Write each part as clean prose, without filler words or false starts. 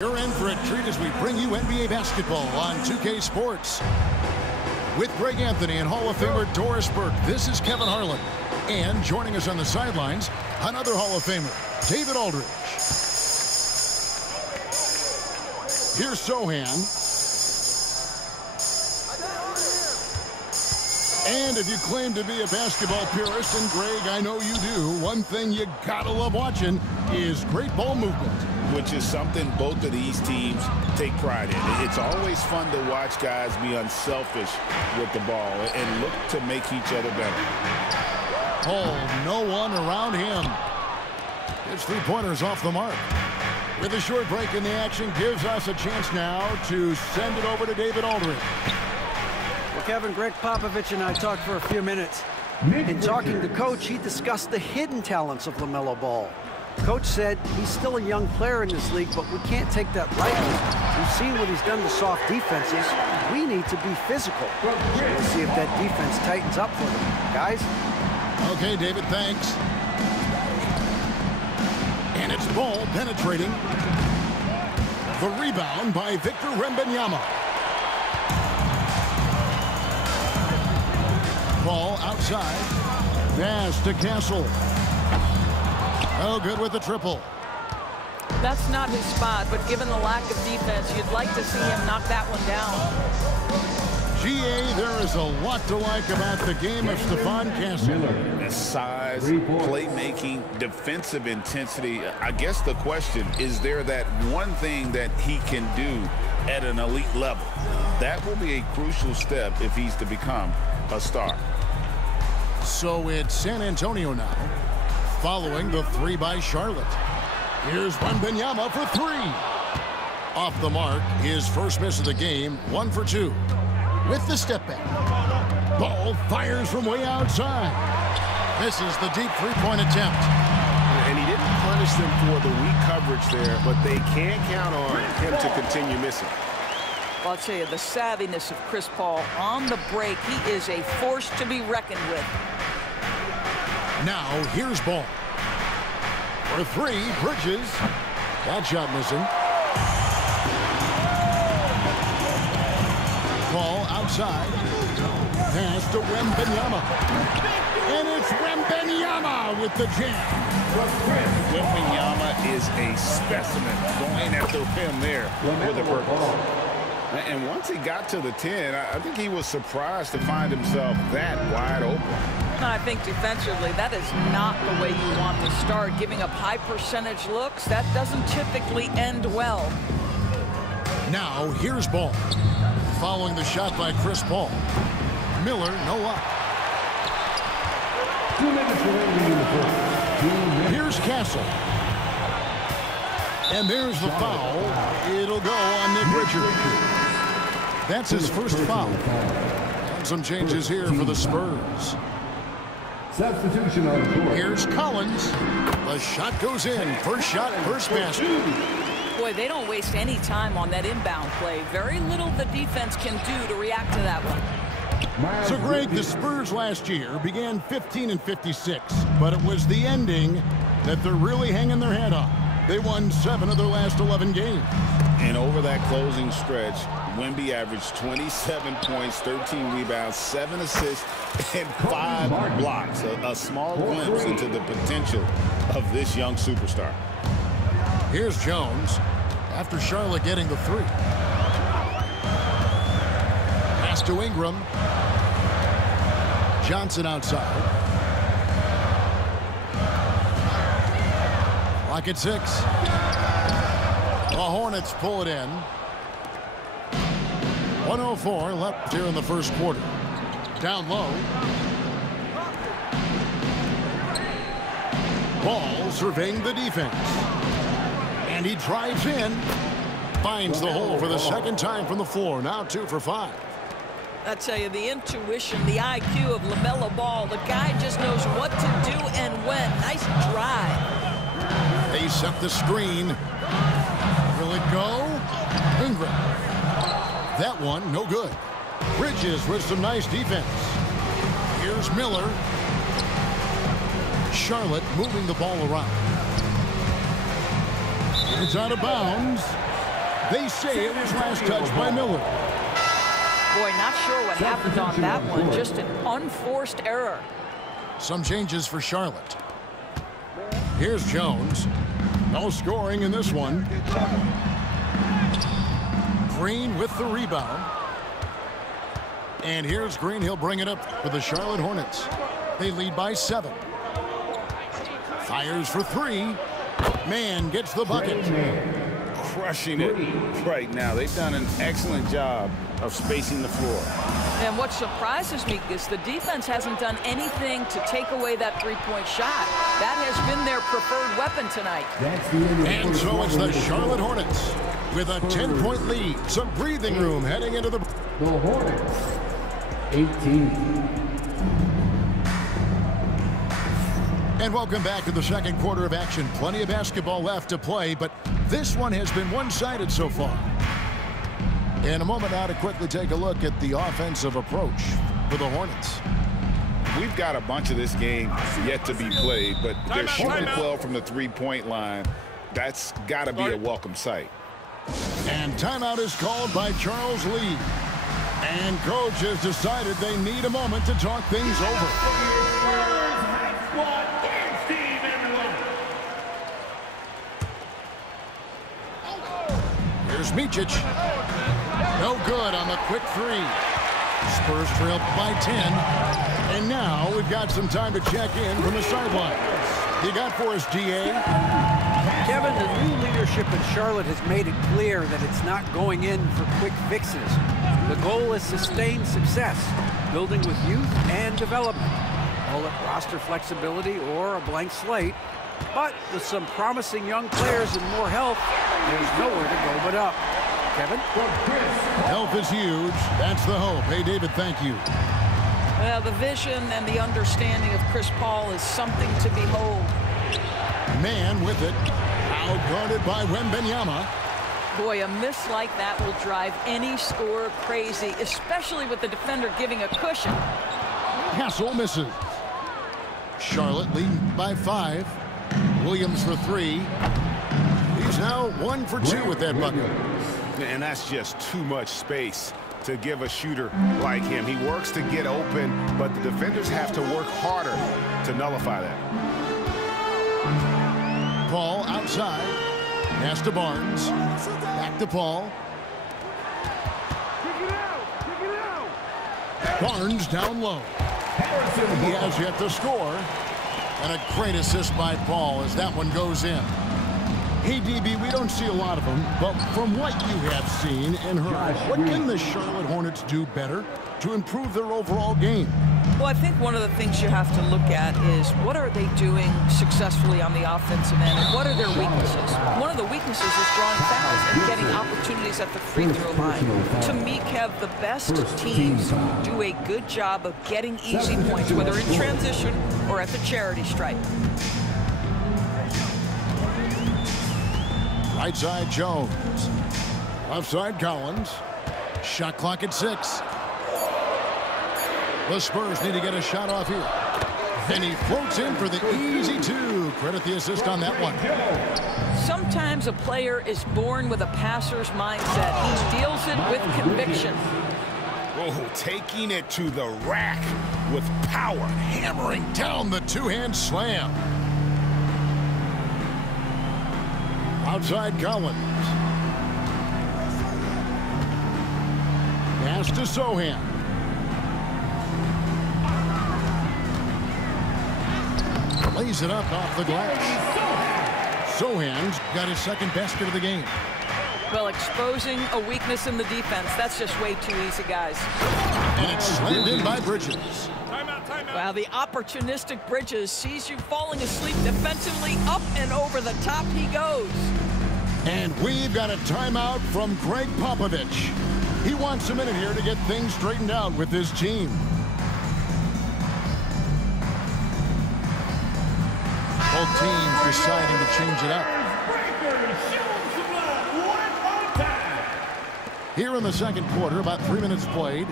You're in for a treat as we bring you NBA basketball on 2K Sports. With Greg Anthony and Hall of Famer Doris Burke, this is Kevin Harlan. And joining us on the sidelines, another Hall of Famer, David Aldridge. Here's Sohan. And if you claim to be a basketball purist, and Greg, I know you do, one thing you gotta love watching is great ball movement. Which is something both of these teams take pride in. It's always fun to watch guys be unselfish with the ball and look to make each other better. Oh, no one around him. His three-pointers off the mark. With a short break in the action, gives us a chance now to send it over to David Aldridge. Well, Kevin, Greg Popovich and I talked for a few minutes. In talking to Coach, he discussed the hidden talents of LaMelo Ball. Coach said he's still a young player in this league, but we can't take that lightly. We've seen what he's done to soft defenses. We need to be physical. We'll see if that defense tightens up for them. Guys? Okay, David, thanks. And it's Ball penetrating. The rebound by Victor Wembanyama. Ball outside. Pass to Castle. Oh, good with the triple. That's not his spot, but given the lack of defense, you'd like to see him knock that one down. GA, there is a lot to like about the game of Stephon Castle. The size, playmaking, defensive intensity. I guess the question, is there that one thing that he can do at an elite level? That will be a crucial step if he's to become a star. So it's San Antonio now, following the three by Charlotte. Here's Wembanyama for three. Off the mark, his first miss of the game, 1 for 2. With the step back. Ball fires from way outside. Misses the deep three-point attempt. And he didn't punish them for the weak coverage there, but they can't count on him to continue missing. Well, I'll tell you, the savviness of Chris Paul on the break, he is a force to be reckoned with. Now, here's Ball. For three, Bridges. That shot missing. Ball outside. Pass to Wembanyama. And it's Wembanyama with the jam. Wembanyama is a specimen, going after him there with a purpose. And once he got to the 10, I think he was surprised to find himself that wide open. I think defensively, that is not the way you want to start. Giving up high percentage looks, that doesn't typically end well. Now, here's Ball. Following the shot by Chris Paul. Miller, no luck. Here's Castle. And there's the foul. It'll go on Nick Richards. That's his first foul. And some changes here for the Spurs. Substitution on the court. Here's Collins. The shot goes in. First shot, first basket. Boy, they don't waste any time on that inbound play. Very little the defense can do to react to that one. So, Greg, the Spurs last year began 15-56, but it was the ending that they're really hanging their head on. They won 7 of their last 11 games. And over that closing stretch, Wemby averaged 27 points, 13 rebounds, 7 assists, and 5 blocks. A small glimpse into the potential of this young superstar. Here's Jones after Charlotte getting the 3. Pass to Ingram. Johnson outside. Clock at 6. The Hornets pull it in. 1:04 left here in the first quarter. Down low. Ball surveying the defense. And he drives in. Finds the hole for the second time from the floor. Now 2 for 5. I tell you, the intuition, the IQ of LaMelo Ball, the guy just knows what to do and when. Nice drive. They set the screen. Will it go? Ingram. That one, no good. Bridges with some nice defense. Here's Miller. Charlotte moving the ball around. It's out of bounds. They say it was last touched by Miller. Boy, not sure what happened on that one. Just an unforced error. Some changes for Charlotte. Here's Jones. No scoring in this one. Green with the rebound. And here's Green. He'll bring it up for the Charlotte Hornets. They lead by 7. Fires for 3. Man gets the bucket. Crushing it right now. They've done an excellent job of spacing the floor. And what surprises me is the defense hasn't done anything to take away that three-point shot. That has been their preferred weapon tonight. And so it's the Charlotte Hornets with a 10-point lead. Some breathing room heading into the Hornets, 18. And welcome back to the second quarter of action. Plenty of basketball left to play, but this one has been one-sided so far. In a moment now to quickly take a look at the offensive approach for the Hornets. We've got a bunch of this game yet to be played, but they're shooting well from the three-point line. That's got to be a welcome sight. And timeout is called by Charles Lee. And coach has decided they need a moment to talk things over. Here's Micic. No good on the quick 3. Spurs trail by 10. And now we've got some time to check in from the sideline. You got for us, DA? Kevin, the new leadership in Charlotte has made it clear that it's not going in for quick fixes. The goal is sustained success, building with youth and development. Call it roster flexibility or a blank slate. But with some promising young players and more help, there's nowhere to go but up. Kevin? Help is huge. That's the hope. Hey, David, thank you. Well, the vision and the understanding of Chris Paul is something to behold. Man with it. Outguarded by Wembanyama. Boy, a miss like that will drive any scorer crazy, especially with the defender giving a cushion. Hassel misses. Charlotte leading by 5. Williams for 3. He's now 1 for 2 with that bucket. And that's just too much space to give a shooter like him. He works to get open, but the defenders have to work harder to nullify that. Paul outside. Pass to Barnes. Back to Paul. Barnes down low. He has yet to score. And a great assist by Paul as that one goes in. Hey, DB, we don't see a lot of them, but from what you have seen and heard, what can the Charlotte Hornets do better to improve their overall game? Well, I think one of the things you have to look at is what are they doing successfully on the offensive end and what are their weaknesses? One of the weaknesses is drawing fouls and getting opportunities at the free throw line. To me, Kev, the best teams do a good job of getting easy points, whether in transition or at the charity stripe. Right side, Jones. Left side, Collins. Shot clock at 6. The Spurs need to get a shot off here. And he floats in for the easy 2. Credit the assist on that one. Sometimes a player is born with a passer's mindset. He deals it with conviction. Oh, taking it to the rack with power. Hammering down the two-hand slam. Outside Collins. Pass to Sohan. Lays it up off the glass. Sohan's got his second basket of the game. Well, exposing a weakness in the defense, that's just way too easy, guys. And it's slammed in by Bridges. Timeout. Wow, the opportunistic Bridges sees you falling asleep defensively. Up and over the top he goes. And we've got a timeout from Greg Popovich. He wants a minute here to get things straightened out with his team. Both teams deciding to change it up. Here in the second quarter, about 3 minutes played.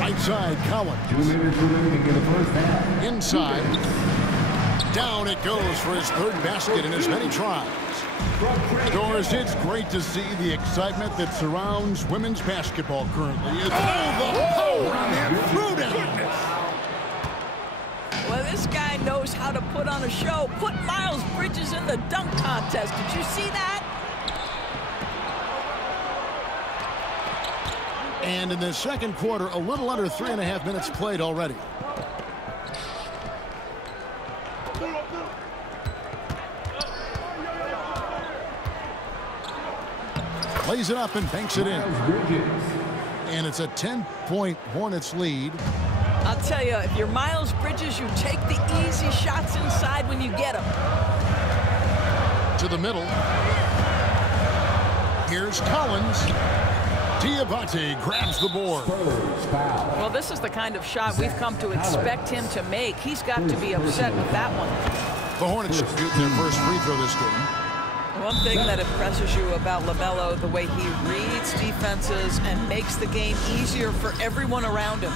Right side, Collins. 2 minutes remaining in the first half. Inside. Down it goes for his third basket in as many tries. Doris, it's great to see the excitement that surrounds women's basketball currently. The power on that throwdown. Well, this guy knows how to put on a show. Put Miles Bridges in the dunk contest. Did you see that? And in the second quarter, a little under 3.5 minutes played already. Plays it up and banks it in. And it's a 10-point Hornets lead. I'll tell you, if you're Miles Bridges, you take the easy shots inside when you get them. To the middle. Here's Collins. Diabate grabs the board. Well, this is the kind of shot we've come to expect him to make. He's got to be upset with that one. The Hornets shoot their first free throw this game. One thing that impresses you about LaMelo, the way he reads defenses and makes the game easier for everyone around him.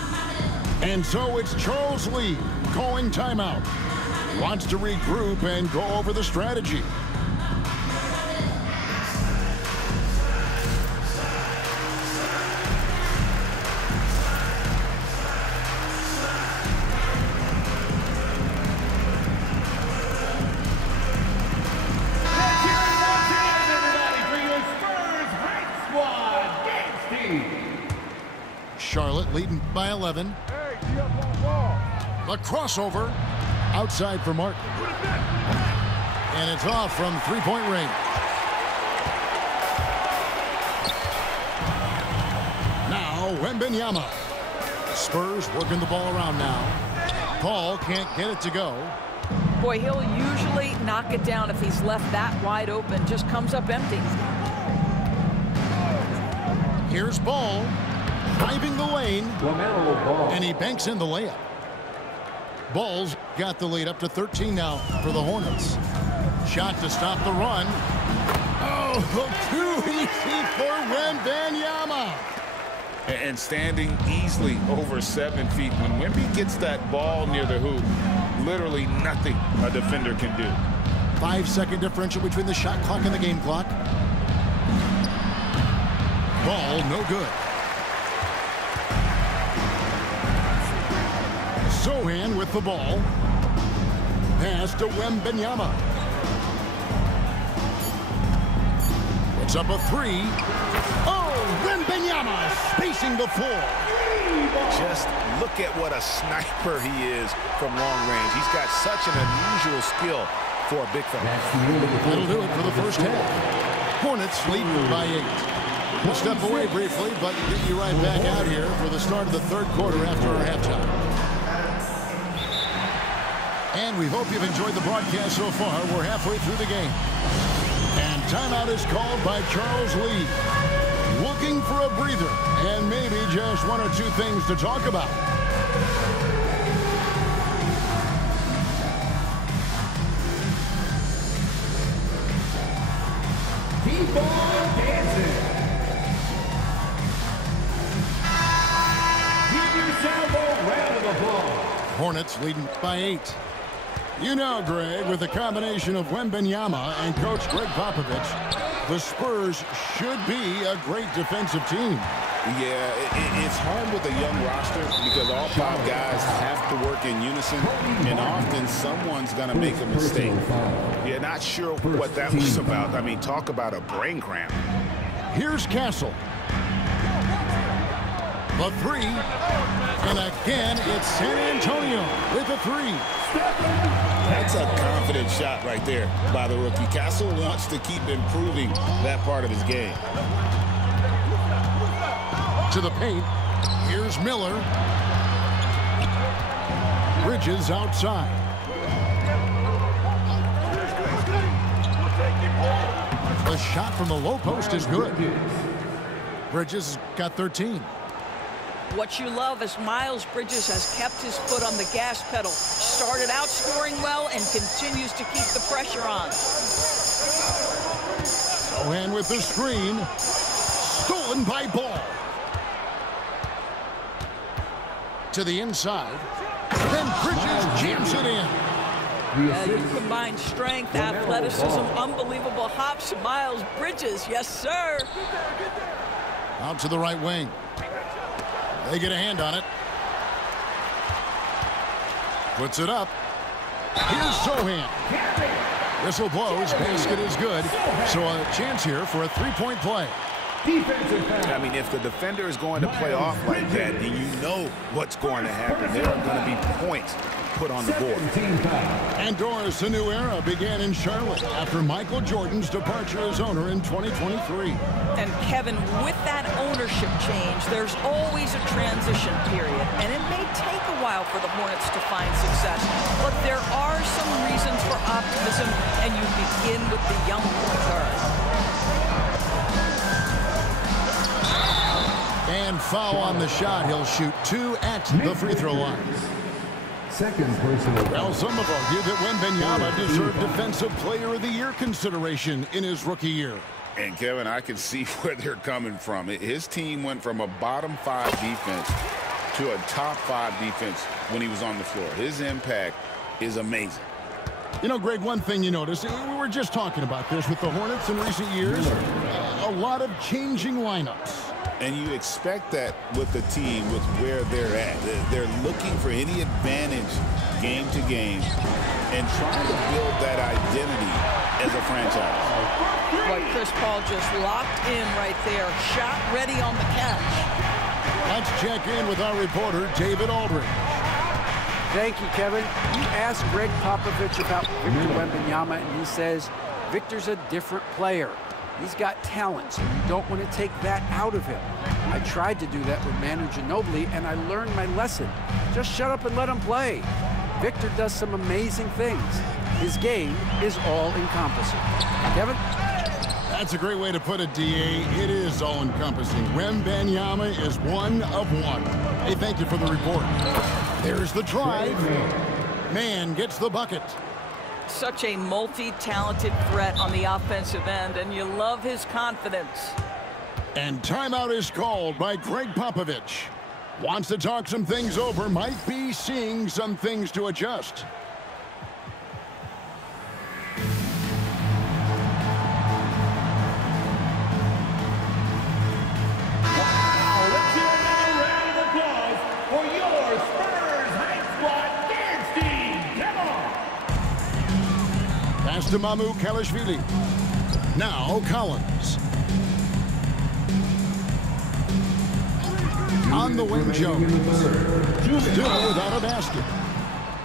And so it's Charles Lee calling timeout. Wants to regroup and go over the strategy. Charlotte leading by 11. A crossover outside for Martin. And it's off from three-point range. Now Wembanyama. Spurs working the ball around now. Paul can't get it to go. Boy, he'll usually knock it down if he's left that wide open. Just comes up empty. Here's Ball. Driving the lane, and he banks in the layup. Ball's got the lead up to 13 now for the Hornets. Shot to stop the run. Oh, too easy for Wembanyama. And standing easily over 7 feet. When Wemby gets that ball near the hoop, literally nothing a defender can do. 5-second differential between the shot clock and the game clock. Ball no good. Sohan with the ball. Pass to Wembanyama. It's up a three. Oh, Wembanyama spacing the floor. Just look at what a sniper he is from long range. He's got such an unusual skill for a big fella. That'll do it for the first half. Hornets lead by 8. We'll step away briefly, but get you right back out here for the start of the third quarter after our halftime. And we hope you've enjoyed the broadcast so far. We're halfway through the game. And timeout is called by Charles Lee. Looking for a breather and maybe just one or two things to talk about. Keep on dancing. Give yourself a round of applause. Hornets leading by 8. You know, Greg, with the combination of Wembanyama and Coach Greg Popovich, the Spurs should be a great defensive team. Yeah, it's hard with a young roster because all 5 guys have to work in unison, and often someone's going to make a mistake. Yeah, not sure what that was about. I mean, talk about a brain cramp. Here's Castle. The three. And again, it's San Antonio with a 3. That's a confident shot right there by the rookie. Castle wants to keep improving that part of his game. To the paint. Here's Miller. Bridges outside. The shot from the low post is good. Bridges got 13. What you love is Miles Bridges has kept his foot on the gas pedal. Started out scoring well and continues to keep the pressure on. And with the screen, stolen by Ball. To the inside. Then Bridges jams it in. You combine strength, athleticism, unbelievable hops, Miles Bridges. Yes, sir. Out to the right wing. They get a hand on it. Puts it up. Here's Sohan. Whistle blows. Basket is good. So a chance here for a three-point play. I mean, if the defender is going to play off like that, then you know what's going to happen. There are going to be points put on the board. And Doris, a new era began in Charlotte after Michael Jordan's departure as owner in 2023. And Kevin, with that ownership change, there's always a transition period, and it may take a while for the Hornets to find success. But there are some reasons for optimism, and you begin with the young point guard. And foul on the shot. He'll shoot 2 at the free throw line. Second personal. Well, some have argued that Wembanyama deserved Defensive Player of the Year consideration in his rookie year. And, Kevin, I can see where they're coming from. His team went from a bottom 5 defense to a top 5 defense when he was on the floor. His impact is amazing. You know, Greg, one thing you notice, we were just talking about this with the Hornets in recent years, a lot of changing lineups. And you expect that with the team, with where they're at. They're looking for any advantage game to game and trying to build that identity as a franchise. Boy, Chris Paul just locked in right there. Shot ready on the catch. Let's check in with our reporter, David Aldridge. Thank you, Kevin. You asked Greg Popovich about Victor Wembanyama, and he says Victor's a different player. He's got talent, so you don't want to take that out of him. I tried to do that with Manu Ginobili, and I learned my lesson. Just shut up and let him play. Victor does some amazing things. His game is all-encompassing. Kevin? That's a great way to put it, D.A. It is all-encompassing. Wembanyama is one of one. Hey, thank you for the report. There's the drive. Man gets the bucket. Such a multi-talented threat on the offensive end, and you love his confidence. And timeout is called by Greg Popovich. Wants to talk some things over, might be seeing some things to adjust. Wow, let's hear another round of applause for your Spurs Hype Squad dance team. Come on. Pass to Mamu Kalashvili. Now Collins. On the wing, Jones. Still without a basket.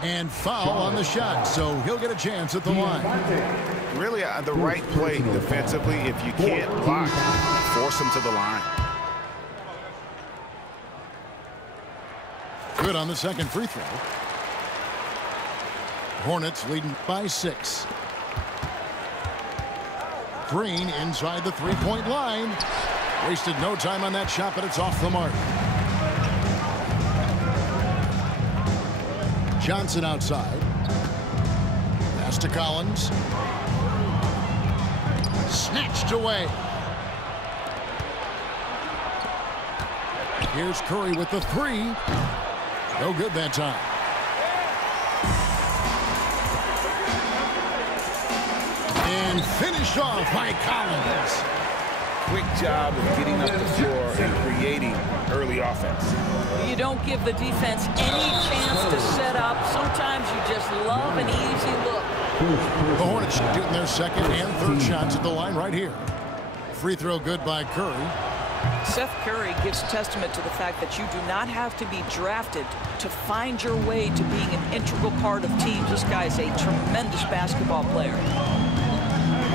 And foul on the shot, so he'll get a chance at the line. Really, the right play defensively. If you can't block, force them to the line. Good on the second free throw. Hornets leading by 6. Green inside the three-point line. Wasted no time on that shot, but it's off the mark. Johnson outside. Pass to Collins. Snatched away. Here's Curry with the 3. No good that time. And finished off by Collins. Quick job of getting up the floor and creating early offense. You don't give the defense any chance to set up. Sometimes you just love an easy look. The Hornets shooting their second and third shots at the line right here. Free throw good by Curry. Seth Curry gives testament to the fact that you do not have to be drafted to find your way to being an integral part of teams. This guy is a tremendous basketball player.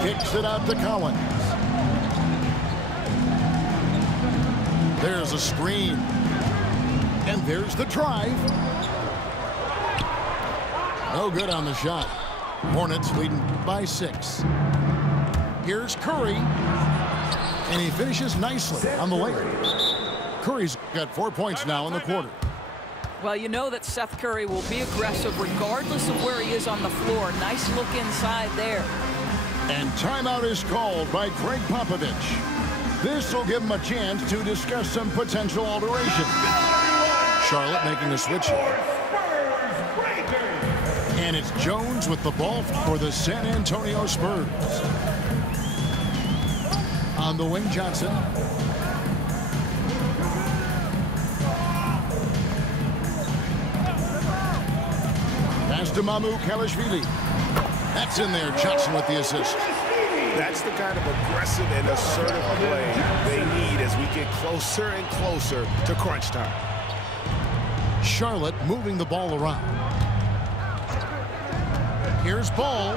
Kicks it out to Collins. There's a screen. And there's the drive. No good on the shot. Hornets leading by 6. Here's Curry. And he finishes nicely on the layup. Curry's got 4 points now in the quarter. Well, you know that Seth Curry will be aggressive regardless of where he is on the floor. Nice look inside there. And timeout is called by Greg Popovich. This will give him a chance to discuss some potential alteration. Charlotte making a switch here. And it's Jones with the ball for the San Antonio Spurs. On the wing, Johnson. Pass to Mamu Kalashvili. That's in there. Johnson with the assist. That's the kind of aggressive and assertive play they need as we get closer and closer to crunch time. Charlotte moving the ball around. Here's Ball.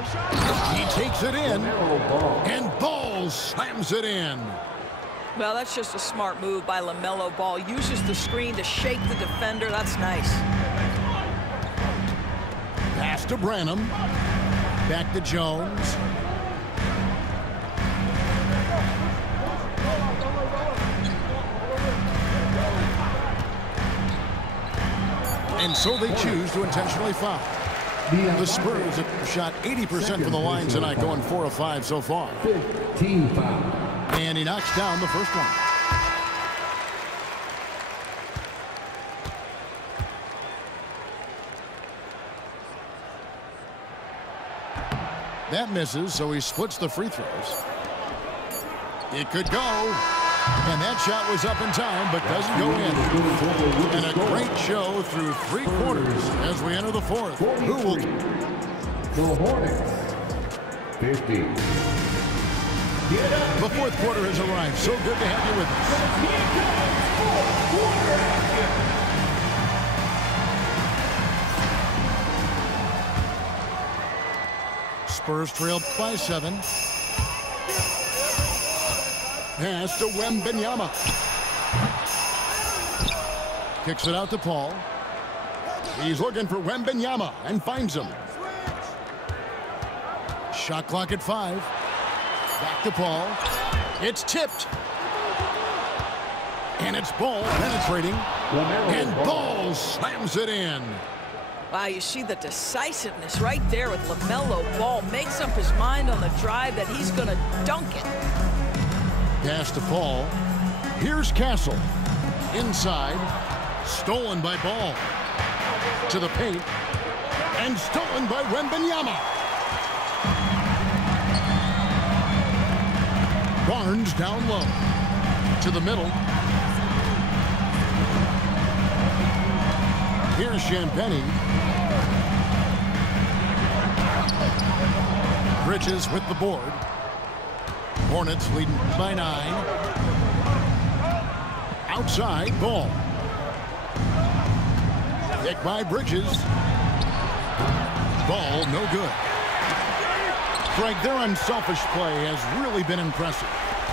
He takes it in. And Ball slams it in. Well, that's just a smart move by LaMelo Ball. Uses the screen to shake the defender. That's nice. Pass to Branham. Back to Jones. And so they choose to intentionally foul. The Spurs have shot 80% from the line tonight, going 4 of 5 so far. 15 foul. And he knocks down the first one. That misses, so he splits the free throws. It could go. And that shot was up in time, but doesn't go in. And a great show through 3 quarters as we enter the fourth. Who will... The Hornets. 50. The fourth quarter has arrived. So good to have you with us. Spurs trail by 7. Pass to Wembanyama. Kicks it out to Paul. He's looking for Wembanyama and finds him. Shot clock at 5. Back to Paul. It's tipped. And it's Ball penetrating. And Ball slams it in. Wow, you see the decisiveness right there with LaMelo Ball. Makes up his mind on the drive that he's going to dunk it. Pass to Paul. Here's Castle. Inside. Stolen by Ball. To the paint. And stolen by Wembanyama. Barnes down low. To the middle. Here's Champagny. Bridges with the board. Hornets leading by 9. Outside, Ball. Pick by Bridges. Ball, no good. Greg, their unselfish play has really been impressive.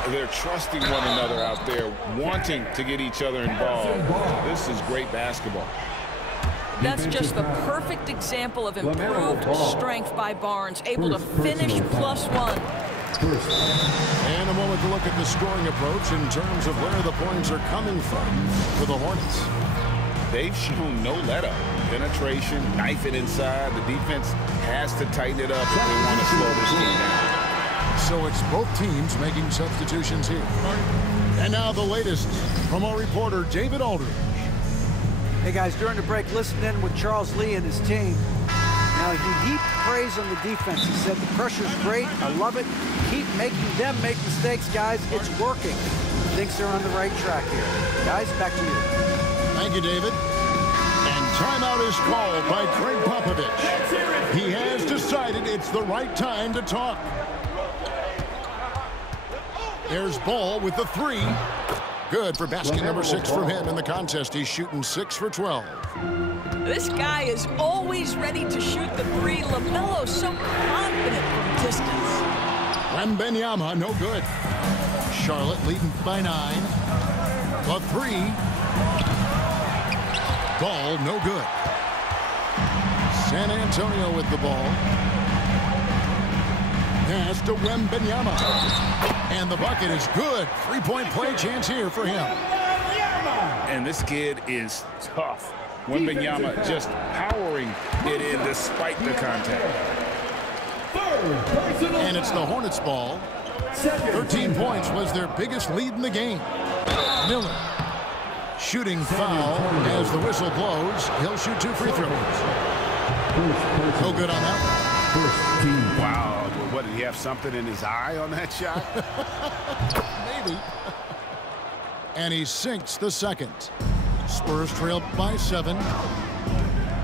They're trusting one another out there, wanting to get each other involved. This is great basketball. That's just the perfect example of improved strength by Barnes, able to finish +1. And a moment to look at the scoring approach in terms of where the points are coming from for the Hornets. They've shown no let-up. Penetration, knife it inside. The defense has to tighten it up if they want to slow this game down. So it's both teams making substitutions here. And now the latest from our reporter, David Aldridge. Hey guys, during the break, listen in with Charles Lee and his team. Now, he heaped praise on the defense. He said, the pressure's great. I love it. Keep making them make mistakes, guys. It's working. Thinks they're on the right track here. Guys, back to you. Thank you, David. And timeout is called by Greg Popovich. He has decided it's the right time to talk. There's Ball with the 3. Good for basket number 6 from him in the contest. He's shooting 6 for 12. This guy is always ready to shoot the 3. LaMelo's so confident from distance. Wembanyama, no good. Charlotte leading by 9. The 3. Ball, no good. San Antonio with the ball. Pass to Wembanyama. And the bucket is good. 3-point play chance here for him. And this kid is tough. Wembanyama just powering it in despite the contact. And it's the Hornets ball. 13 points was their biggest lead in the game. Miller. Shooting foul as the whistle blows. He'll shoot 2 free throws. No good on that one. Wow. What, did he have something in his eye on that shot? Maybe. And he sinks the second. Spurs trail by 7.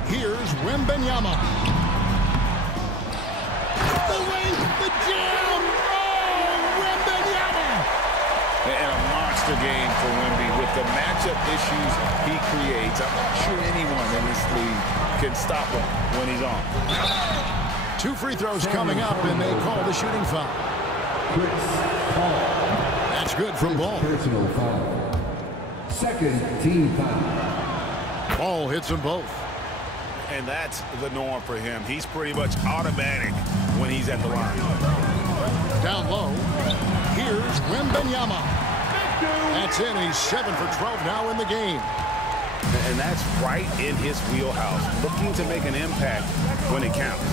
Here's Wembanyama. The wing, the jam. Oh, Wembanyama. And a monster game for Wemby with the matchup issues he creates. I'm not sure anyone in this league can stop him when he's on. 2 free throws coming up, and they call the shooting foul. That's good from Ball. Personal foul. Second team foul. Ball hits them both. And that's the norm for him. He's pretty much automatic when he's at the line. Down low. Here's Wembanyama. That's in. He's 7 for 12 now in the game. And that's right in his wheelhouse, looking to make an impact when it counts.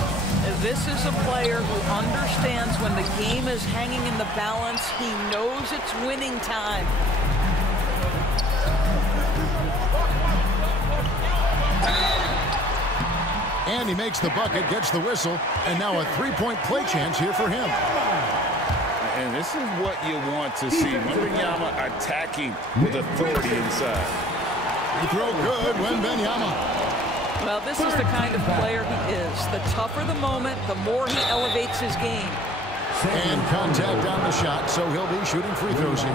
This is a player who understands when the game is hanging in the balance. He knows it's winning time. And he makes the bucket, gets the whistle, and now a 3-point play chance here for him. And this is what you want to see. Wembanyama attacking with authority inside. Free throw good, Wembanyama. Well, this is the kind of player he is. The tougher the moment, the more he elevates his game. And contact on the shot, so he'll be shooting free throws here.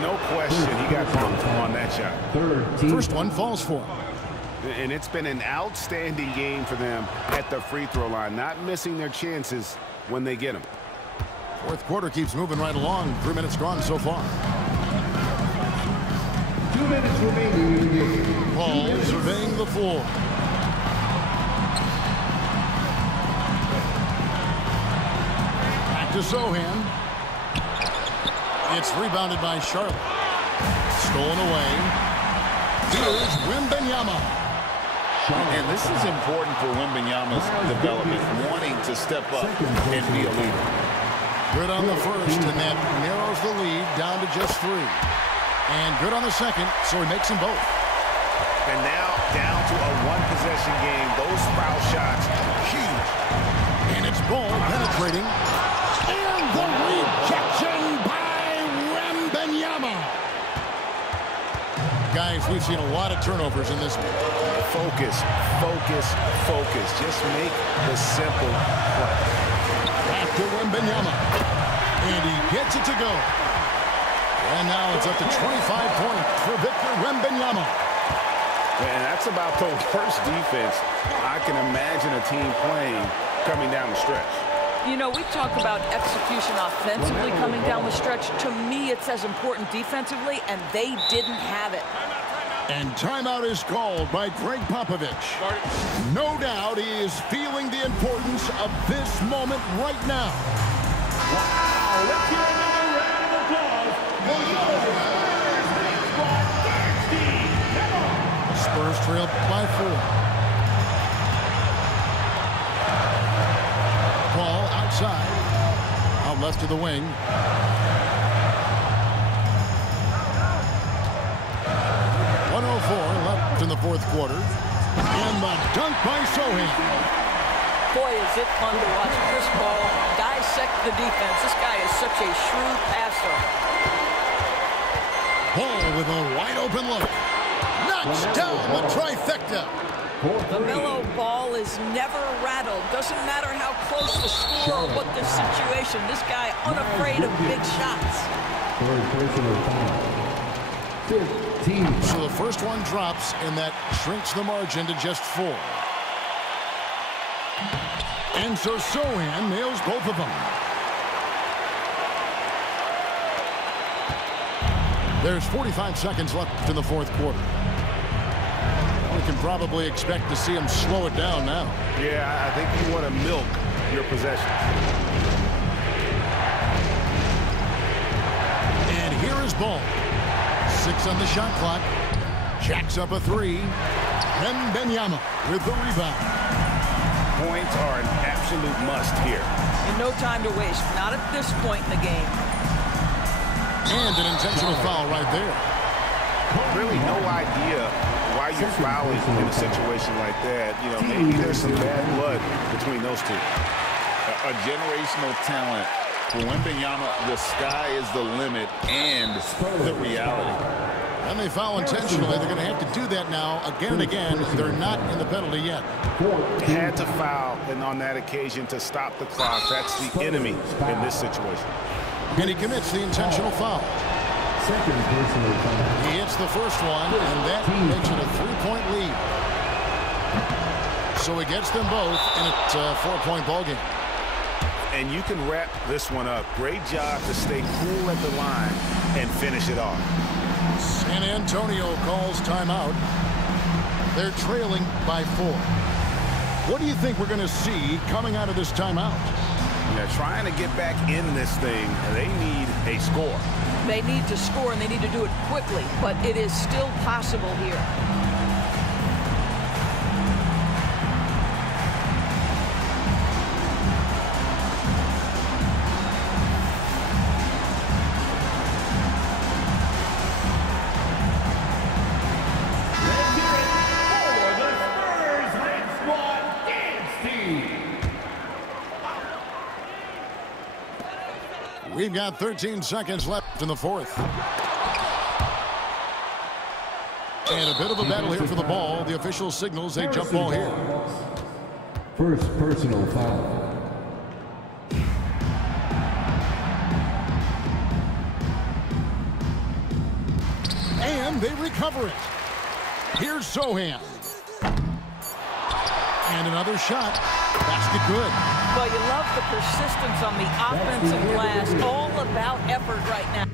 No question, he got bumped on that shot. First one falls for him. And it's been an outstanding game for them at the free throw line, not missing their chances when they get them. Fourth quarter keeps moving right along. 3 minutes gone so far. 2 minutes remaining in the game. Ball surveying the floor. Back to Sohan. It's rebounded by Charlotte. Stolen away. Here's Wembanyama. And this is important for Wembanyama's development, wanting to step up and be a leader. Good on the first, and that narrows the lead down to just 3. And good on the second, so he makes them both. And now down to a one-possession game. Those foul shots, huge. And it's Ball penetrating. And the rejection by Wembanyama. Guys, we've seen a lot of turnovers in this one. Focus, focus, focus. Just make the simple play. Back to Wembanyama. And he gets it to go. And now it's up to 25 points for Victor Wembanyama. And that's about the worst defense I can imagine a team playing coming down the stretch. You know, we talk about execution offensively coming down the stretch. To me, it's as important defensively, and they didn't have it. And timeout is called by Greg Popovich. No doubt he is feeling the importance of this moment right now. Wow, let's hear another round of applause for your Spurs baseball dance team. Come on. Spurs trail by 4. Ball outside. Out left to the wing. Left in the fourth quarter. And the dunk by Sohan. Boy, is it fun to watch Chris Ball dissect the defense. This guy is such a shrewd passer. Ball with a wide open look. Knocks down the trifecta. LaMelo Ball is never rattled. Doesn't matter how close the score or what the situation. This guy unafraid of big shots. So the first one drops, and that shrinks the margin to just 4. And so Sohan nails both of them. There's 45 seconds left in the fourth quarter. We can probably expect to see him slow it down now. Yeah, I think you want to milk your possessions. And here is Ball. 6 on the shot clock. Jacks up a 3. Wembanyama with the rebound. Points are an absolute must here. And no time to waste. Not at this point in the game. And an intentional foul right there. Really no idea while you're fouling in a situation like that, you know, maybe there's some bad blood between those two. A generational talent. For Wembanyama, the sky is the limit and the reality. And they foul intentionally. They're going to have to do that now again and again. They're not in the penalty yet. Had to foul, and on that occasion to stop the clock. That's the enemy in this situation. And he commits the intentional foul. Second personal foul. He hits the first one, and that makes it a 3-point lead. So he gets them both, and it's a 4-point ballgame. And you can wrap this one up. Great job to stay cool at the line and finish it off. San Antonio calls timeout. They're trailing by 4. What do you think we're going to see coming out of this timeout? They're trying to get back in this thing, and they need a score. They need to score, and they need to do it quickly, but it is still possible here. We've got 13 seconds left in the fourth. And a bit of a battle here for the ball. The official signals a jump ball here. First personal foul. And they recover it. Here's Sohan. And another shot. Basket good. Well, you love the persistence on the offensive glass. All about effort right now.